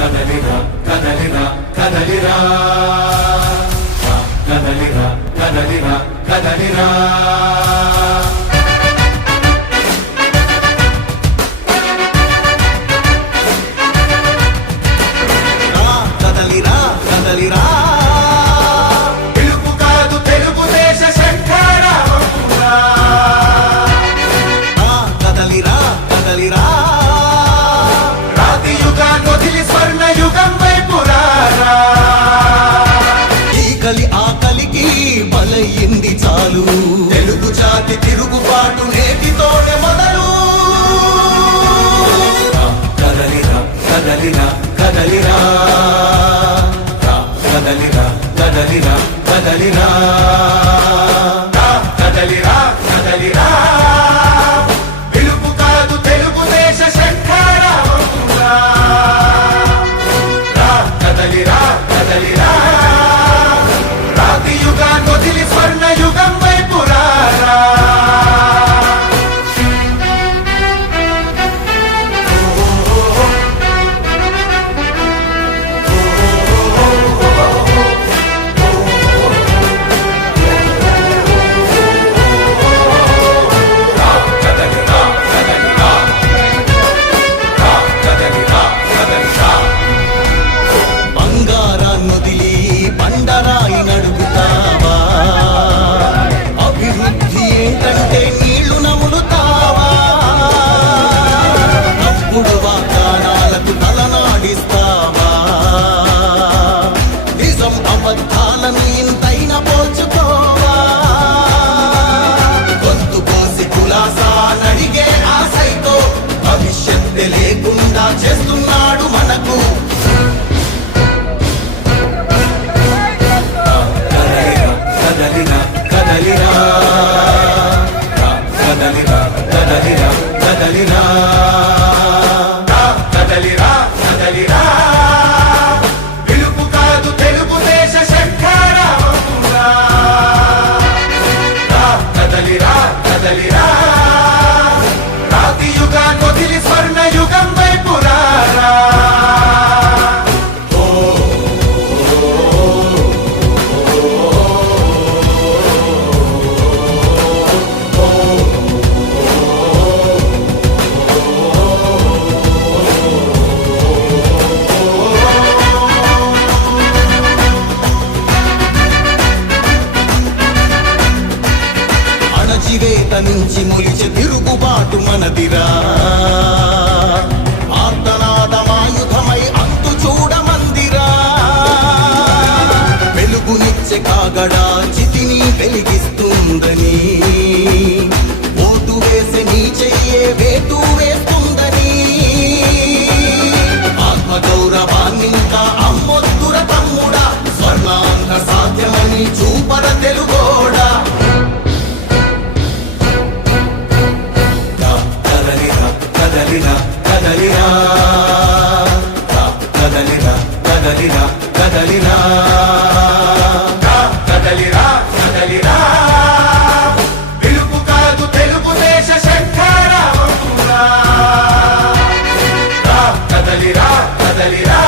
కదలిరా కదలిరా కదలిరా కదలిరా కదలిరా కదలిరా కదలిరా కదలిరా పిలుపు కాదు తెలుగుదేశ శంఖారావమురా కదలిరా కదలిరా రాతి యుగాన్ని వదిలి స్వర్ణ యుగం వైపు రారా ఈ కలి ఆకలికి బలయింది చాలు తెలుగు జాతి తిరుగుబాటు నేటితోనే మొదలు కదలిరా కదలిరా కదలిరా కదలిరా కదలిరా కదలిరా కదలిరా కదలిరా పిలుపు కాదు తెలుగుదేశ శంఖారావమురా కదలిరా కదలిరా రాతి యుగాన్ని వదిలి స్వర్ణ యుగం వైపు రారా బంగారాన్నొదిలి బండరాయి నడుగుతావా అభివృద్ధి ఏంటంటే నీళ్లు నములుతావా తప్పుడు వాగ్దానాలకు తలనాడిస్తావా నిజం అబద్ధాలను ఇంతైనా పోల్చుకోవా గొంతు కోసి కులాసా నడిగే ఆశతో భవిష్యత్తు లేకుండా చేస్తున్నాడు మనకు కదలిరా కదలిరా కదలిరా కదలిరా కదలిరా కదలిరా కదలిరా పిలుపు కాదు తెలుగుదేశ శంఖారావమురా కదలిరా కదలిరా రాతి యుగాన్ని వదిలి స్వర్ణ యుగం వైపు రారా అణచివేత నుంచి మొలిచే తిరుగుబాటు మనదిరా ఆర్తనాదమాయుధమై అంతు చూడమందిరా వెలుగునిచ్చే కాగడా చితిని వెలిగిస్తుందని ఓటు వేసే నీ చెయ్యే వేటు వేస్తుందని ఆత్మగౌరవాన్నింకా అమ్మొద్దుర తమ్ముడా స్వర్ణాంధ్ర సాధ్యమని చూపర తెలుగోడా కదలిరా కదలిరా కదలిరా కదలిరా కదలిరా కదలిరా కదలిరా పిలుపు కాదు తెలుగుదేశ శంఖారావమురా కదలిరా కదలిరా